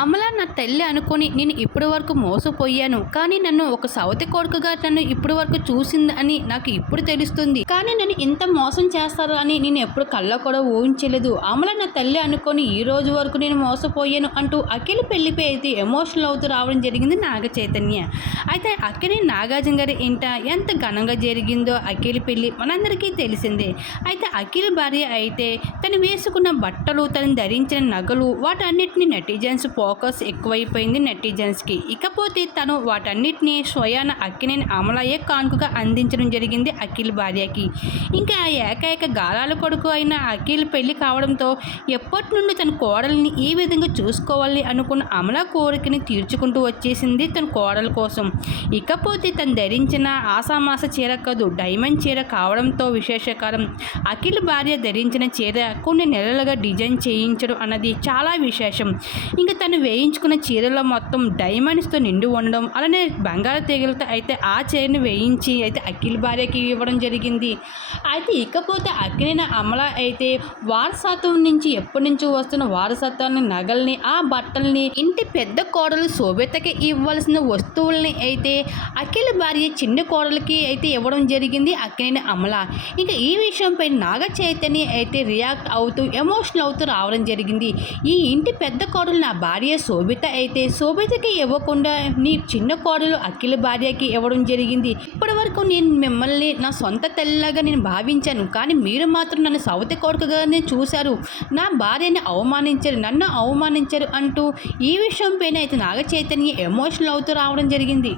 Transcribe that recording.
అమల నా తల్లి అనుకొని నేను ఇప్పటి వరకు మోసపోయాను. కానీ నన్ను ఒక సవతి కొడుకుగా నన్ను ఇప్పటి వరకు చూసింది అని నాకు ఇప్పుడు తెలుస్తుంది. కానీ నన్ను ఇంత మోసం చేస్తారు అని నేను ఎప్పుడు కళ్ళ కూడా ఊహించలేదు. అమల నా తల్లి అనుకొని ఈ రోజు వరకు నేను మోసపోయాను అంటూ అఖిల్ పెళ్ళిపై అయితే ఎమోషనల్ అవుతూ రావడం జరిగింది నాగ చైతన్య. అయితే అఖిలి నాగార్జున గారి ఇంట ఎంత ఘనంగా జరిగిందో అఖిల్ పెళ్ళి మనందరికీ తెలిసిందే. అయితే అఖిల్ భార్య అయితే తను వేసుకున్న బట్టలు తను ధరించిన నగలు వాటన్నిటిని నెటిజన్స్ ఫోకస్ ఎక్కువైపోయింది నెటిజన్స్కి. ఇకపోతే తను వాటన్నిటిని స్వయాన అక్కినేని అమలయ్య కానుకగా అందించడం జరిగింది అఖిల్ భార్యకి. ఇంకా ఏకైక గాలాల కొడుకు అయిన అఖిల్ పెళ్ళి కావడంతో ఎప్పటి నుండి తన కోడల్ని ఈ విధంగా చూసుకోవాలి అనుకున్న అమల కోరికని తీర్చుకుంటూ వచ్చేసింది తన కోడల కోసం. ఇకపోతే తను ధరించిన ఆసామాస చీర కాదు డైమండ్ చీర కావడంతో విశేషకరం అఖిల్ భార్య ధరించిన చీర కొన్ని నెలలుగా డిజైన్ చేయించడం అన్నది చాలా విశేషం. ఇంకా తను వేయించుకున్న చీరలో మొత్తం డైమండ్స్తో నిండి ఉండడం అలానే బంగారు తీగలతో అయితే ఆ చీరని వేయించి అయితే అఖిల్ భార్యకి ఇవ్వడం జరిగింది. అయితే ఇకపోతే అక్కిన అమల అయితే వారసత్వం నుంచి ఎప్పటి నుంచో వస్తున్న వారసత్వాన్ని నగల్ని ఆ బట్టల్ని ఇంటి పెద్ద కోడలు శోభితకి ఇవ్వాల్సిన వస్తువుల్ని అయితే అఖిల భార్య చిన్న కోడలికి అయితే ఇవ్వడం జరిగింది అక్కినేని అమల. ఇంకా ఈ విషయంపై నాగ చైతన్య అయితే రియాక్ట్ అవుతూ ఎమోషనల్ అవుతూ రావడం జరిగింది. ఈ ఇంటి పెద్ద కోడలు నా భార్య శోభిత అయితే శోభితకి ఇవ్వకుండా నీ చిన్న కోడలు అఖిల భార్యకి ఇవ్వడం జరిగింది. ఇప్పటి వరకు నేను మిమ్మల్ని నా సొంత తెల్లగా నేను భావించాను. కానీ మీరు మాత్రం నన్ను సవతి కొడుకుగానే చూశారు. నా భార్యని అవమానించారు. నన్ను అవమానించారు అంటూ ఈ విషయంపైన అయితే నాగ చైతన్య ఎమోషనల్ అవుతూ రావడం జరిగింది.